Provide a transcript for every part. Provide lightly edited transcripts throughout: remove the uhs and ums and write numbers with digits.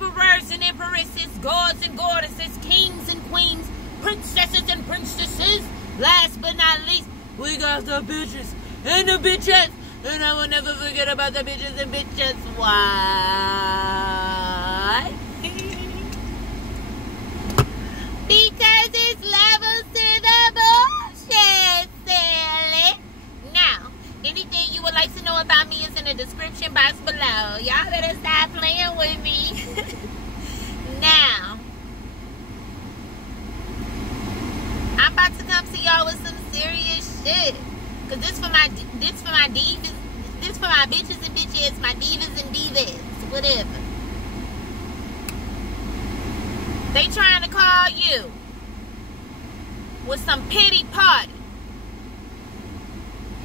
emperors and empresses, gods and goddesses, kings and queens, princesses and princesses. Last but not least, we got the bitches and the bitches. And I will never forget about the bitches and bitches. Why? Because it's levels to the bullshit, silly. Now, anything you would like to know about me is in the description box below. Y'all better stop playing with me. Now, I'm about to come to y'all with some serious shit. Cause this for my divas, this for my bitches and bitches, my divas and divas, whatever. They trying to call you with some pity party,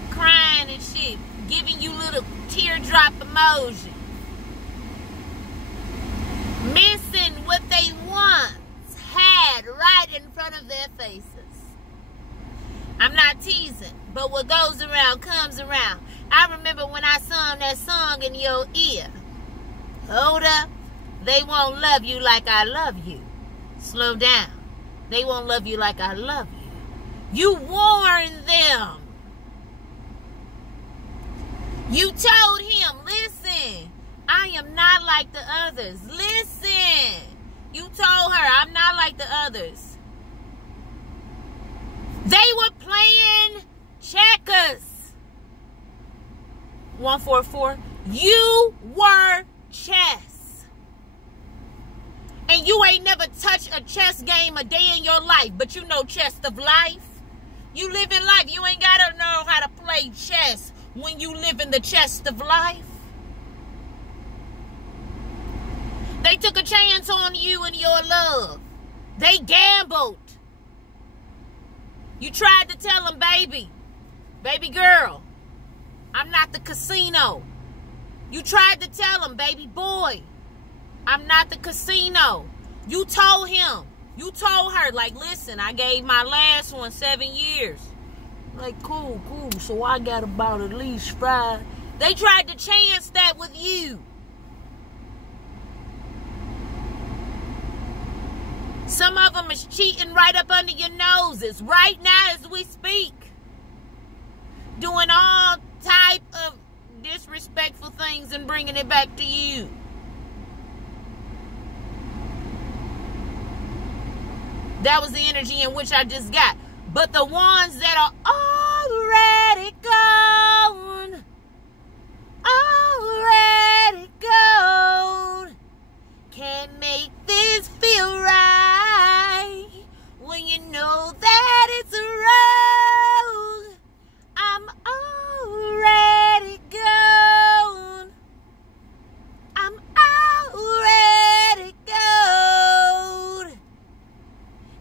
crying and shit, giving you little teardrop emojis, missing what they once had right in front of their faces. I'm not teasing, but what goes around comes around. I remember when I sung that song in your ear. Hold up, they won't love you like I love you. Slow down, they won't love you like I love you. You warned them. You told him, listen, I am not like the others. Listen, you told her, I'm not like the others. They were playing checkers. 144. You were chess. And you ain't never touched a chess game a day in your life, but you know chess of life. You live in life. You ain't got to know how to play chess when you live in the chest of life. They took a chance on you and your love. They gambled. You tried to tell them, baby girl, I'm not the casino. You tried to tell him, baby boy, I'm not the casino. You told him, you told her, like, listen, I gave my last one 7 years. Like, cool, so I got about at least 5. They tried to chance that with you. Some of them is cheating right up under your noses right now as we speak. Doing all type of disrespectful things and bringing it back to you. That was the energy in which I just got. But the ones that are already gone, can't make this feel right when you know that it's wrong. I'm already gone. I'm already gone.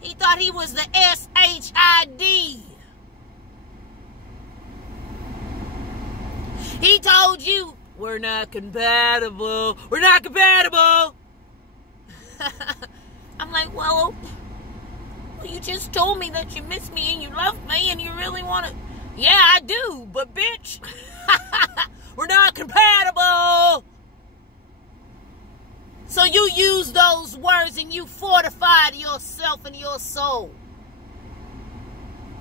He thought he was the S-H-I-D. He told you, we're not compatible. We're not compatible. I'm like, well, you just told me that you miss me and you love me and you really want to. Yeah, I do, but bitch, we're not compatible. So you use those words and you fortified yourself and your soul.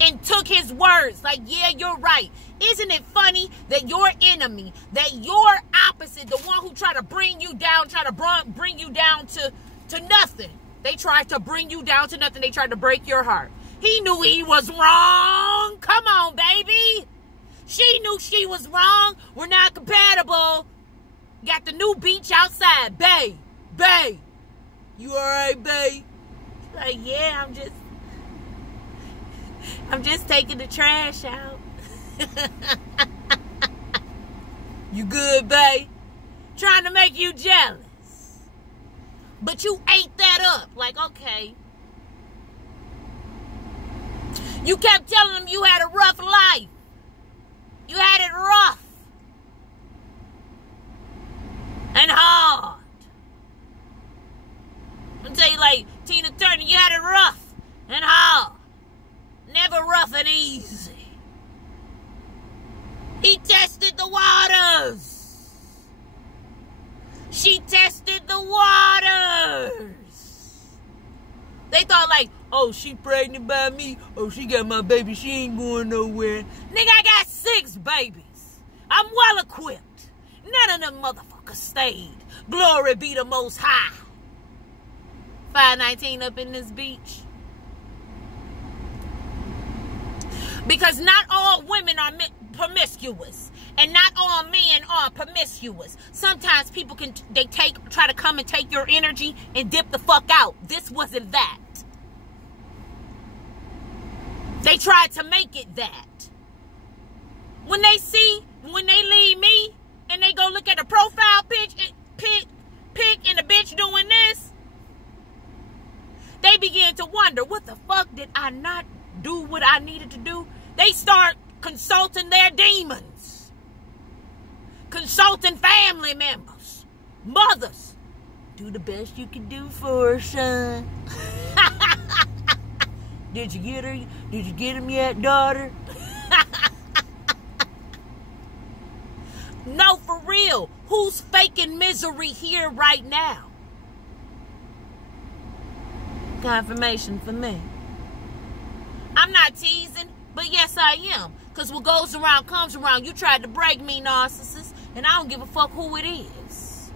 And took his words like, yeah, you're right. Isn't it funny that your enemy, that your opposite, the one who tried to bring you down, bring you down to nothing. They tried to bring you down to nothing. They tried to break your heart. He knew he was wrong. Come on, baby. She knew she was wrong. We're not compatible. Got the new beach outside. Bae. You all right, bae? Like, yeah, I'm just taking the trash out. You good, bae? Trying to make you jealous. But you ate that up. Like, okay. You kept telling him you had a rough life. You had it rough. And hard. I'm tell you, like Tina Turner, you had it rough and hard. Never rough and easy. He tested the waters. She tested the waters. like, oh, she pregnant by me. Oh, she got my baby. She ain't going nowhere. Nigga, I got 6 babies. I'm well equipped. None of them motherfuckers stayed. Glory be the Most High. 519 up in this beach. Because not all women are promiscuous. And not all men are promiscuous. Sometimes people try to come and take your energy and dip the fuck out. This wasn't that. They tried to make it that. When they leave me and they go look at the profile pic and the bitch doing this, they begin to wonder, what the fuck did I not do what I needed to do? They start consulting their demons. Consulting family members. Mothers. Do the best you can do for her, son. Did you get her? Did you get him yet, daughter? No, for real. Who's faking misery here right now? Confirmation for me. I'm not teasing, but yes, I am. Because what goes around comes around. You tried to break me, narcissist, and I don't give a fuck who it is.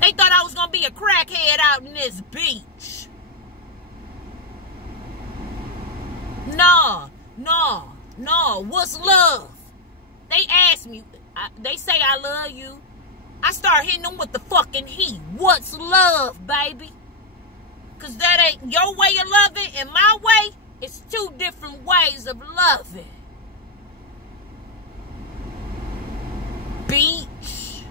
They thought I was going to be a crackhead out in this beach. No. What's love? They ask me, they say I love you. I start hitting them with the fucking heat. What's love, baby? Because that ain't your way of loving and my way. It's 2 different ways of loving. Beach.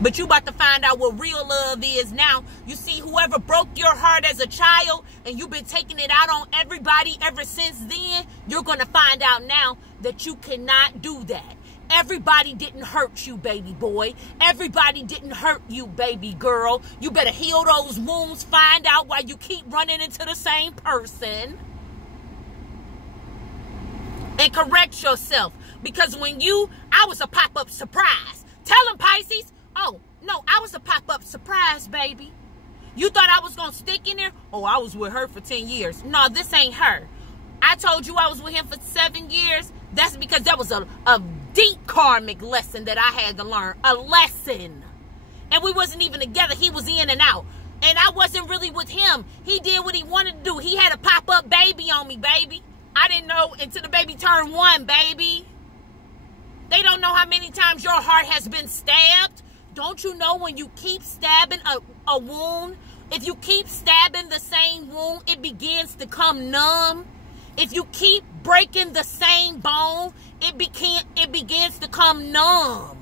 But you about to find out what real love is now. You see, whoever broke your heart as a child and you've been taking it out on everybody ever since then, you're going to find out now that you cannot do that. Everybody didn't hurt you, baby boy. Everybody didn't hurt you, baby girl. You better heal those wounds, find out why you keep running into the same person. And correct yourself. Because I was a pop-up surprise. Tell them, Pisces. Oh, no, I was a pop-up surprise, baby. You thought I was going to stick in there? Oh, I was with her for 10 years. No, this ain't her. I told you I was with him for 7 years. That's because that was a deep karmic lesson that I had to learn. A lesson. And we wasn't even together. He was in and out. And I wasn't really with him. He did what he wanted to do. He had a pop-up baby on me, baby. I didn't know until the baby turned 1, baby. They don't know how many times your heart has been stabbed. Don't you know when you keep stabbing a wound, if you keep stabbing the same wound, it begins to come numb? If you keep breaking the same bone, it begins to come numb.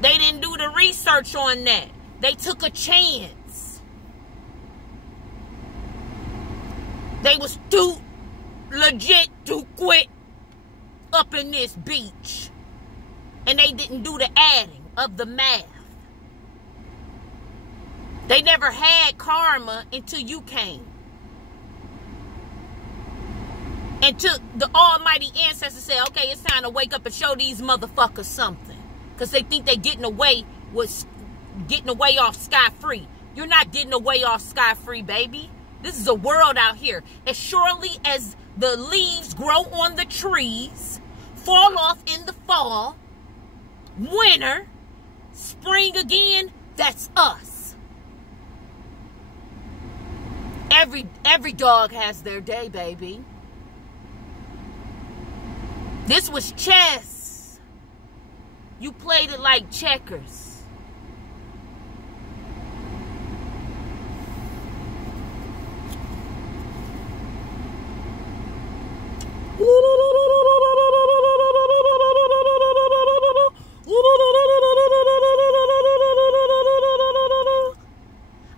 They didn't do the research on that. They took a chance. They was too legit to quit up in this beach. And they didn't do the adding of the math. They never had karma until you came. Until the almighty ancestors said, okay, it's time to wake up and show these motherfuckers something. Because they think they're getting away off scot-free. You're not getting away off scot-free, baby. This is a world out here. As surely as the leaves grow on the trees, fall off in the fall, winter, spring again, that's us. Every dog has their day, baby. This was chess. You played it like checkers.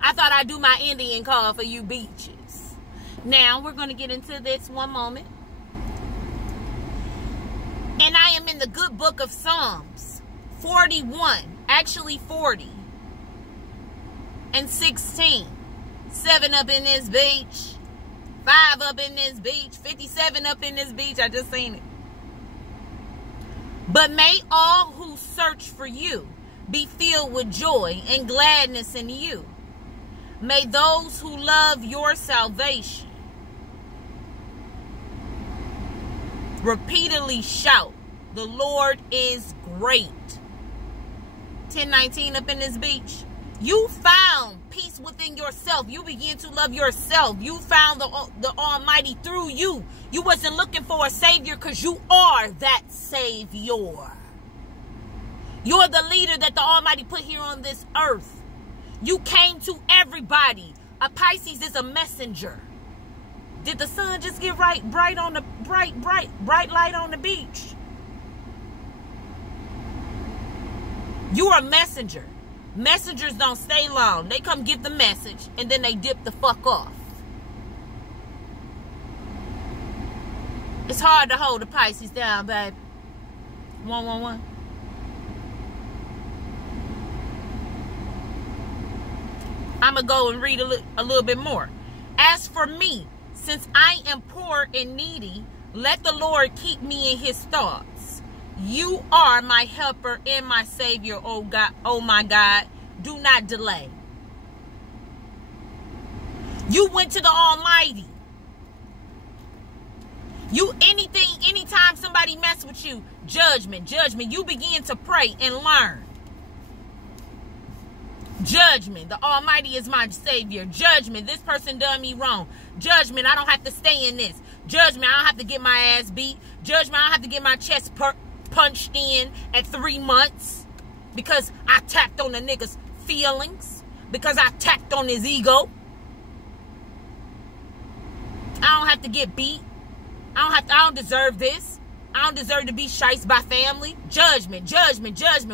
I thought I'd do my Indian call for you beaches. Now we're going to get into this one moment. And I am in the good book of Psalms, 41, actually 40, and 16. 7 up in this beach, 5 up in this beach, 57 up in this beach. I just seen it. But may all who search for you be filled with joy and gladness in you. May those who love your salvation repeatedly shout, the Lord is great. 10:19 up in this beach. You found peace within yourself. You begin to love yourself. You found the Almighty through you. You wasn't looking for a Savior because you are that Savior. You're the leader that the Almighty put here on this earth. You came to everybody. A Pisces is a messenger. Did the sun just get bright light on the beach? You are a messenger. Messengers don't stay long. They come get the message and then they dip the fuck off. It's hard to hold the Pisces down, baby. 111. I'm going to go and read a little bit more. As for me, since I am poor and needy, let the Lord keep me in his thoughts. You are my helper and my Savior, oh God, oh my God. Do not delay. You went to the Almighty. Anytime somebody mess with you, judgment. You begin to pray and learn. Judgment. The Almighty is my Savior. Judgment. This person done me wrong. Judgment. I don't have to stay in this. Judgment. I don't have to get my ass beat. Judgment. I don't have to get my chest punched in at 3 months because I tapped on the nigga's feelings, because I tapped on his ego. I don't have to get beat. I don't deserve this. I don't deserve to be shiced by family. Judgment.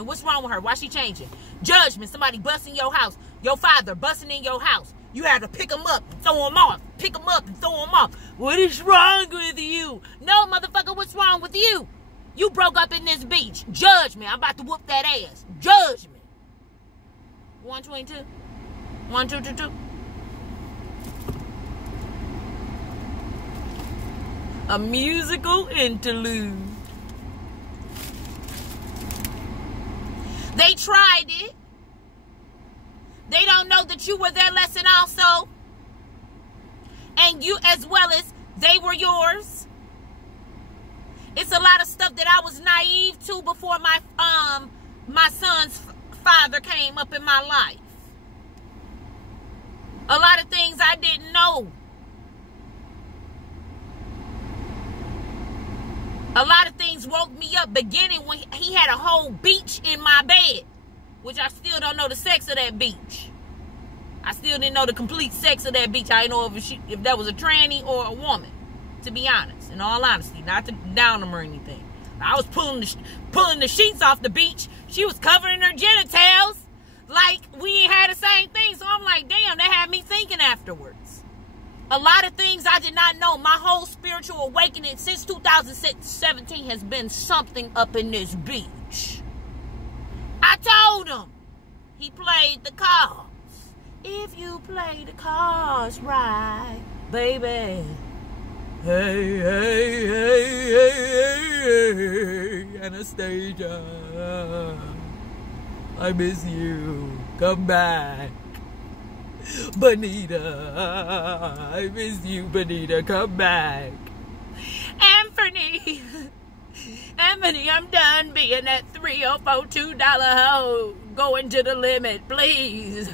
What's wrong with her? Why she changing? Judgment. Somebody busting your house. Your father busting in your house. You have to pick them up and throw them off. Pick them up and throw them off. What is wrong with you? No, motherfucker, what's wrong with you? You broke up in this beach. Judgment. I'm about to whoop that ass. Judgment. 122. 1222. A musical interlude. They tried it. They don't know that you were their lesson also. And you as well as they were yours. It's a lot of stuff that I was naive to before my son's father came up in my life. A lot of things I didn't know. A lot of things woke me up beginning when he had a whole beach in my bed, which I still don't know the sex of that beach. I still didn't know the complete sex of that beach. I didn't know if that was a tranny or a woman, to be honest. In all honesty, not to down them or anything. I was pulling the sheets off the beach. She was covering her genitals like we ain't had the same thing. So I'm like, damn, that had me thinking afterwards. A lot of things I did not know. My whole spiritual awakening since 2017 has been something up in this beach. I told him. He played the cards. If you play the cards right, baby. Hey, hey, hey, hey, hey, Anastasia. I miss you. Come back. Bonita, I miss you, Bonita. Come back. Anthony, I'm done being that $3 or $4 hoe going to the limit, please.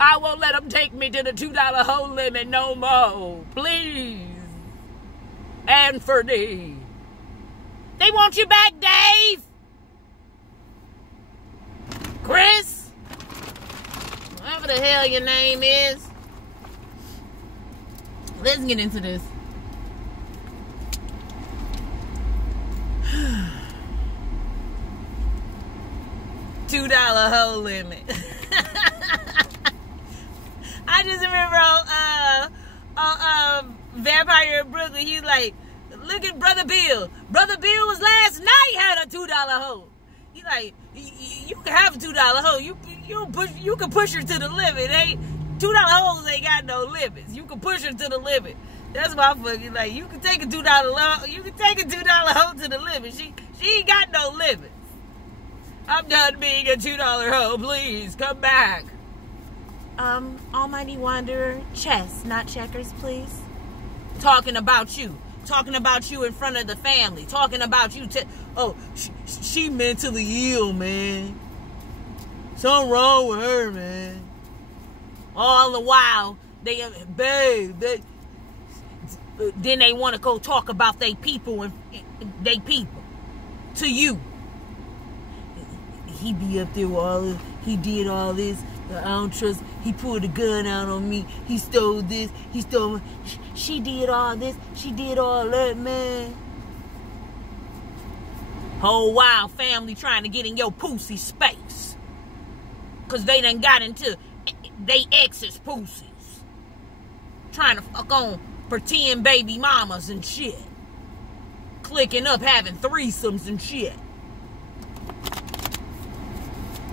I won't let them take me to the $2 hoe limit no more, please. Anthony, they want you back, Dave. Chris. Whatever the hell your name is. Let's get into this. $2 hoe limit. I just remember on Vampire in Brooklyn, he's like, look at Brother Bill. Brother Bill was last night had a $2 hoe. He's like, you can have a $2 hoe. You can push her to the limit. $2 hoes ain't got no limits. You can push her to the limit. That's why I'm fucking like, you can take a $2 hoe. You can take a $2 hoe to the limit. She ain't got no limits. I'm done being a $2 hoe. Please come back. Almighty Wanderer, chess, not checkers, please. Talking about you. Talking about you in front of the family. Talking about you. She mentally ill, man. Something wrong with her, man. All the while, then they want to go talk about they people and they people to you. He be up there with all this. He did all this. I don't trust. He pulled a gun out on me. He stole this. He stole. She did all this. She did all that, man. Whole wild family trying to get in your pussy space. Because they done got into they exes pussies. Trying to fuck on pretend baby mamas and shit. Clicking up, having threesomes and shit.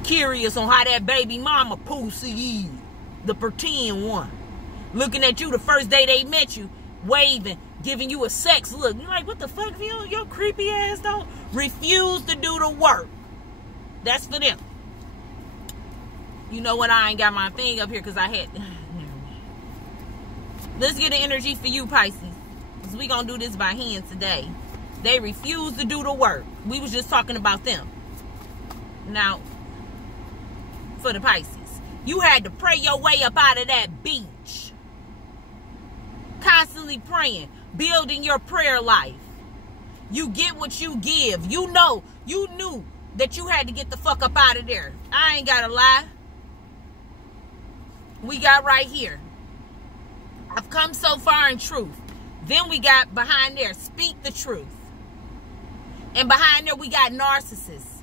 Curious on how that baby mama pussy is. The pretend one. Looking at you the first day they met you. Waving. Giving you a sex look. You're like, what the fuck? Your creepy ass don't refuse to do the work. That's for them. You know what? I ain't got my thing up here because I had... Let's get the energy for you, Pisces. Because we going to do this by hand today. They refuse to do the work. We was just talking about them. Now, for the Pisces. You had to pray your way up out of that beach. Constantly praying. Building your prayer life. You get what you give. You knew that you had to get the fuck up out of there. I ain't gotta lie. We got right here. I've come so far in truth. Then we got behind there, speak the truth. And behind there we got narcissists.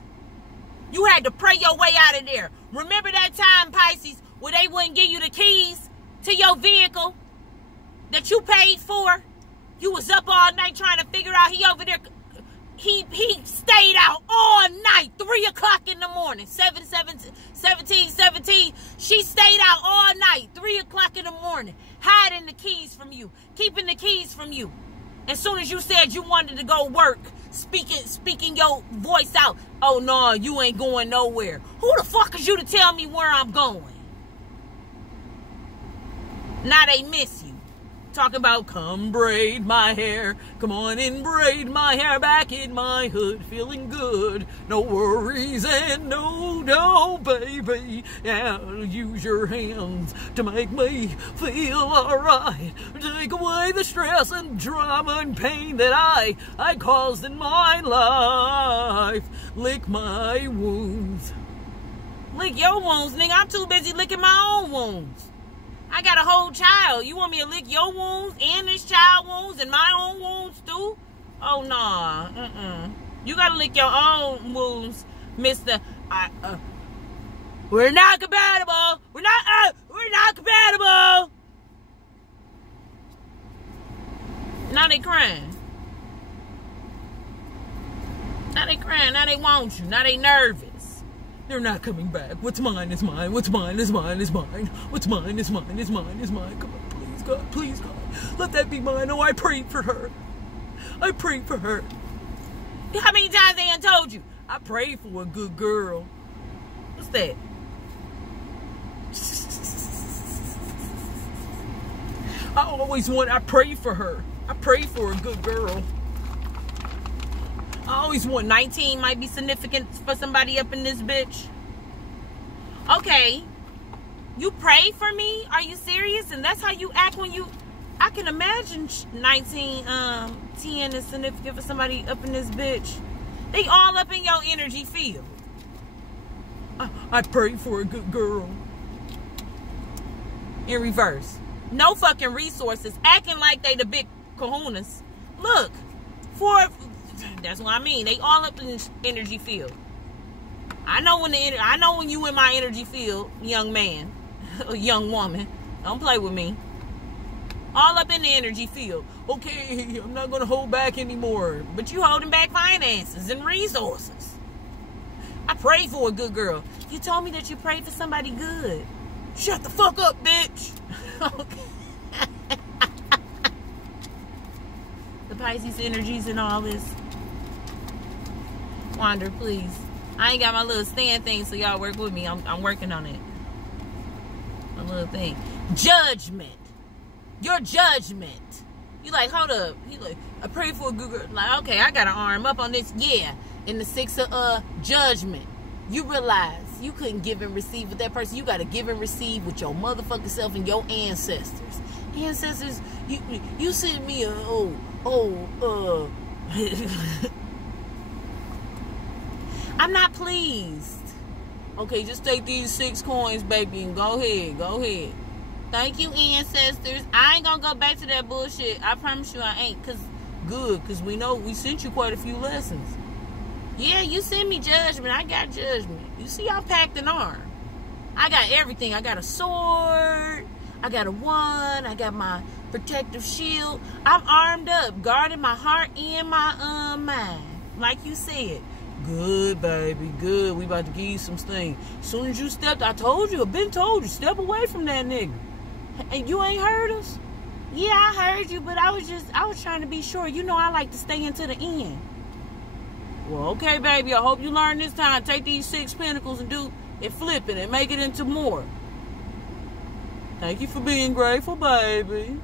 You had to pray your way out of there. Remember that time, Pisces, where they wouldn't give you the keys to your vehicle that you paid for? You was up all night trying to figure out he over there. He stayed out all night, 3 o'clock in the morning, 17. She stayed out all night, 3 o'clock in the morning, hiding the keys from you, keeping the keys from you. As soon as you said you wanted to go work, speaking your voice out, oh no, you ain't going nowhere. Who the fuck is you to tell me where I'm going? Now they miss you. Talking about, come braid my hair. Come on and braid my hair back in my hood. Feeling good. No worries and no, baby. Yeah, use your hands to make me feel alright. Take away the stress and drama and pain that I caused in my life. Lick my wounds. Lick your wounds, nigga. I'm too busy licking my own wounds. I got a whole child. You want me to lick your wounds and this child wounds and my own wounds too? Oh, nah. You got to lick your own wounds, Mr. We're not compatible. We're not compatible. Now they crying. Now they crying. Now they want you. Now they nervous. They're not coming back. What's mine is mine. What's mine is mine is mine. What's mine is mine is mine is mine. Come on, please, God. Please, God. Let that be mine. Oh, I prayed for her. I prayed for her. How many times they done told you? I prayed for a good girl. What's that? I pray for her. I pray for a good girl. I always want 19 might be significant for somebody up in this bitch. Okay. You pray for me? Are you serious? And that's how you act when you... I can imagine 10 is significant for somebody up in this bitch. They all up in your energy field. I pray for a good girl. In reverse. No fucking resources. Acting like they the big kahunas. Look. That's what I mean. They all up in this energy field. I know when you in my energy field, young man, or young woman. Don't play with me. All up in the energy field. Okay, I'm not gonna hold back anymore. But you holding back finances and resources. I prayed for a good girl. You told me that you prayed for somebody good. Shut the fuck up, bitch. Okay. The Pisces energies and all this. Wander, please. I ain't got my little stand thing, so y'all work with me. I'm working on it. A little thing. Judgment. Your judgment. You like, hold up. You like, I pray for a good girl. Like, okay, I got to arm up on this. Yeah. In the 6 of judgment. You realize you couldn't give and receive with that person. You got to give and receive with your motherfucking self and your ancestors. Ancestors, you sent me a, I'm not pleased. Okay, just take these 6 coins, baby, and go ahead. Go ahead. Thank you, ancestors. I ain't gonna go back to that bullshit. I promise you I ain't. Because we know we sent you quite a few lessons. Yeah, you sent me judgment. I got judgment. You see, I'm packed an arm. I got everything. I got a sword. I got a wand. I got my protective shield. I'm armed up, guarding my heart and my mind. Like you said. Good, baby. Good. We about to give you some things. As soon as you stepped, I told you. I've been told you. Step away from that nigga. And you ain't heard us? Yeah, I heard you, but I was trying to be sure. You know I like to stay into the end. Well, okay, baby. I hope you learn this time. Take these 6 pentacles and do it, flip it, and make it into more. Thank you for being grateful, baby.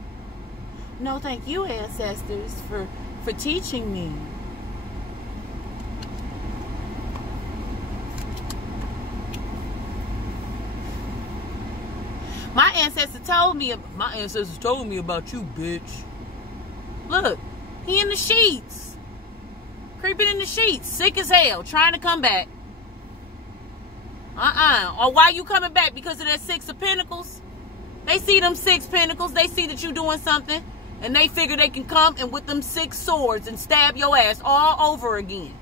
No, thank you, ancestors, for teaching me. My ancestors told me about you, bitch. Look, he in the sheets. Creeping in the sheets. Sick as hell. Trying to come back. Or why you coming back? Because of that 6 of Pentacles? They see them 6 pentacles. They see that you doing something. And they figure they can come and with them 6 swords and stab your ass all over again.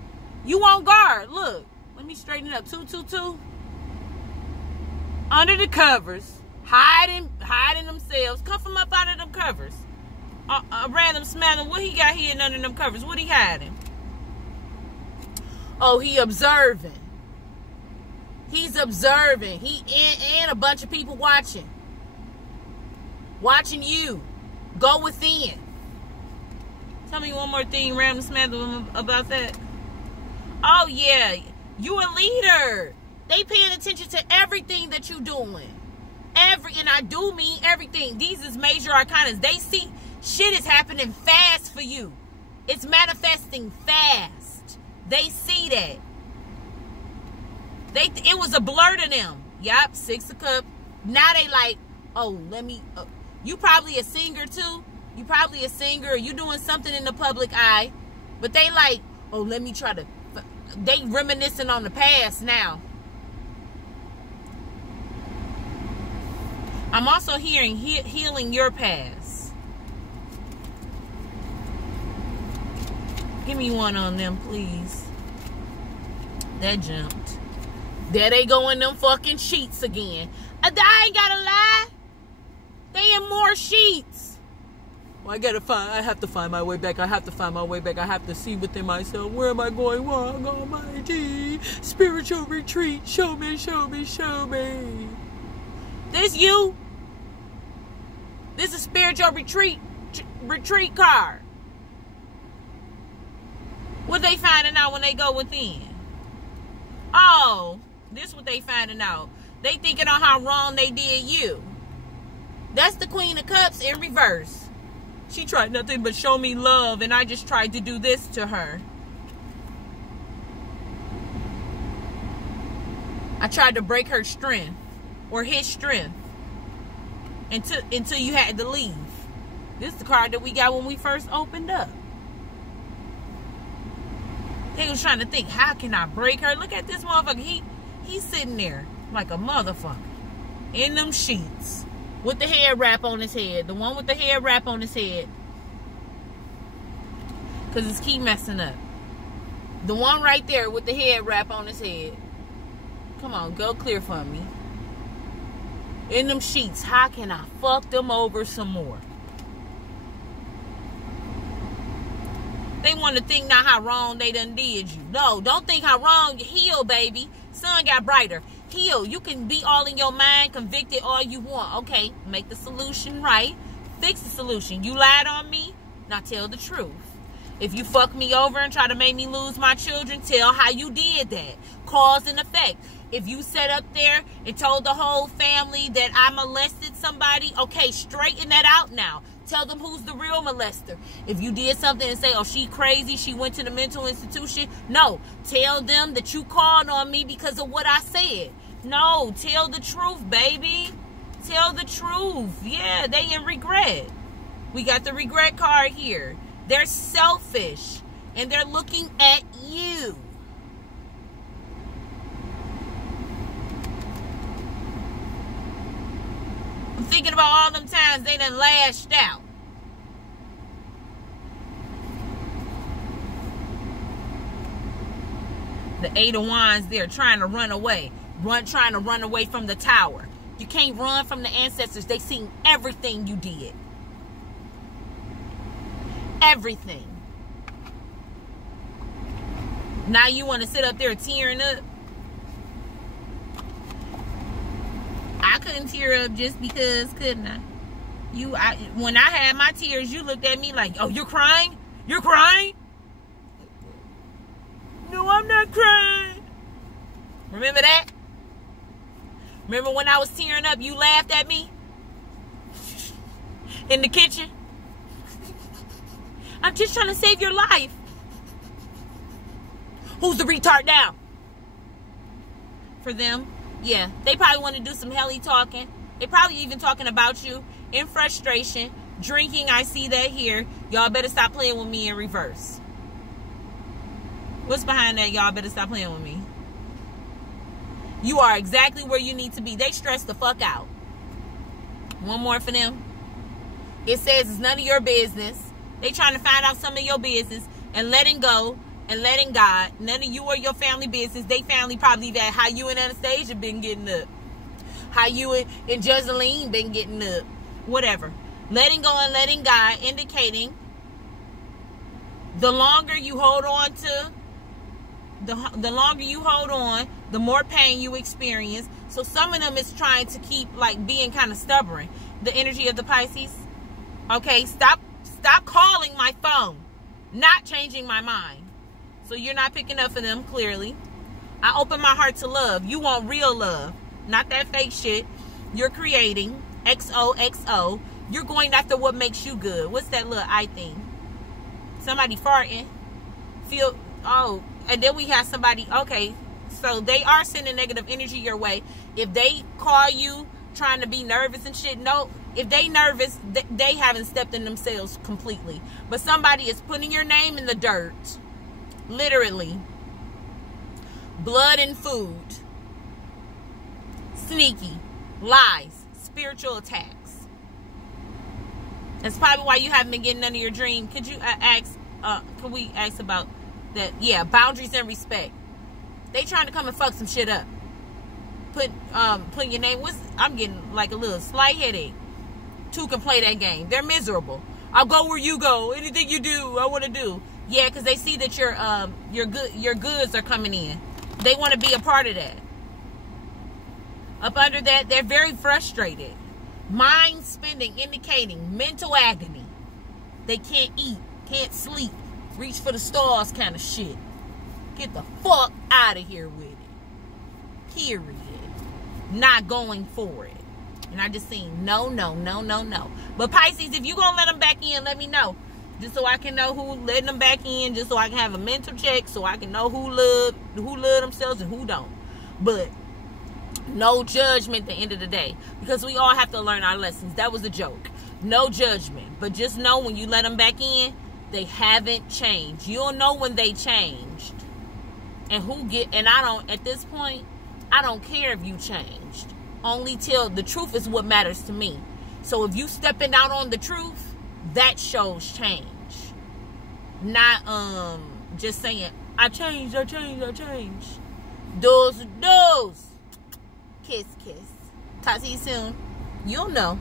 You on guard. Look. Let me straighten it up. 222. Under the covers. Hiding themselves. Come from up out of them covers. A random smelling. What he got hidden under them covers? What he hiding? Oh, he observing. He's observing. He and a bunch of people watching. Watching you. Go within. Tell me one more thing, random smelling, about that. Oh, yeah. You a leader. They paying attention to everything that you doing. And I do mean everything. These is major arcanas. They see shit is happening fast for you. It's manifesting fast. They see that. It was a blur to them. Yup, 6 of Cups. Now they like, oh, let me. You probably a singer too. You probably a singer. Or you doing something in the public eye. But they like, oh, let me try to. They reminiscing on the past now. I'm also hearing healing your past. Give me one on them, please. That jumped. There they go in them fucking sheets again. I ain't gotta lie. They in more sheets. Well, I have to find my way back. I have to find my way back. I have to see within myself. Where am I going? Walk almighty. Spiritual retreat. Show me, show me, show me. This you? This is spiritual retreat card. What they finding out when they go within? Oh, this what they finding out. They thinking on how wrong they did you. That's the Queen of Cups in reverse. She tried nothing but show me love, and I just tried to do this to her. I tried to break her strength, or his strength, until you had to leave. This is the card that we got when we first opened up. They was trying to think, how can I break her? Look at this motherfucker. He's sitting there like a motherfucker in them sheets with the hair wrap on his head. The one with the hair wrap on his head. Because it's keep messing up. The one right there with the head wrap on his head. Come on, go clear for me. In them sheets. How can I fuck them over some more? They want to think not how wrong they done did you. No, don't think how wrong you heal, baby. Sun got brighter. Heal. You can be all in your mind, convicted all you want. Okay, make the solution right. Fix the solution. You lied on me. Now tell the truth. If you fuck me over and try to make me lose my children, tell how you did that. Cause and effect. If you sat up there and told the whole family that I molested somebody, okay, straighten that out now. Tell them who's the real molester. If you did something and say, oh, she crazy, she went to the mental institution. No, tell them that you called on me because of what I said. No, tell the truth, baby. Tell the truth. Yeah, they in regret. We got the regret card here. They're selfish and they're looking at you. I'm thinking about all them times they done lashed out. The Eight of Wands, they're trying to run away. Trying to run away from the tower. You can't run from the ancestors. They seen everything you did. Everything. Now you want to sit up there tearing up? I couldn't tear up just because, couldn't I? When I had my tears, you looked at me like, oh, you're crying? You're crying? No, I'm not crying. Remember that? Remember when I was tearing up, you laughed at me? In the kitchen? I'm just trying to save your life. Who's the retard now? For them, yeah, they probably want to do some helly talking. They probably even talking about you in frustration. Drinking, I see that here. Y'all better stop playing with me in reverse. What's behind that? Y'all better stop playing with me. You are exactly where you need to be. They stressed the fuck out. One more for them. It says it's none of your business. They trying to find out some of your business and letting go and letting God. None of you or your family business. They family probably that how you and Anastasia been getting up. How you and Joseline been getting up. Whatever. Letting go and letting God, indicating the longer you hold on to, the longer you hold on, the more pain you experience. So some of them is trying to keep like being kind of stubborn. The energy of the Pisces. Okay, stop calling my phone. Not changing my mind. So you're not picking up for them, clearly. I open my heart to love. You want real love. Not that fake shit. You're creating. XOXO. You're going after what makes you good. What's that little eye thing? Somebody farting. And then we have somebody, okay, so they are sending negative energy your way. If they call you trying to be nervous and shit, no, if they nervous, they haven't stepped in themselves completely. But somebody is putting your name in the dirt. Literally. Blood and food. Sneaky. Lies. Spiritual attacks. That's probably why you haven't been getting none of your dream. Could you could we ask about that? Yeah, boundaries and respect. They trying to come and fuck some shit up. Put your name. I'm getting like a little slight headache. Two can play that game. They're miserable. I'll go where you go. Anything you do, I want to do. Yeah, because they see that your goods are coming in. They want to be a part of that. Up under that, they're very frustrated. Mind spending, indicating mental agony. They can't eat, can't sleep, reach for the stars kind of shit. Get the fuck out of here with it. Period. Not going for it. And I just seen no. But Pisces, if you gonna let them back in, let me know. Just so I can know who letting them back in. Just so I can have a mental check. So I can know who love themselves and who don't. But no judgment at the end of the day. Because we all have to learn our lessons. That was a joke. No judgment. But just know when you let them back in, they haven't changed. You'll know when they changed. And at this point, I don't care if you changed. Only till the truth is what matters to me. So if you stepping out on the truth, that shows change. Not just saying, I changed. Those. Kiss. Talk to you soon. You'll know.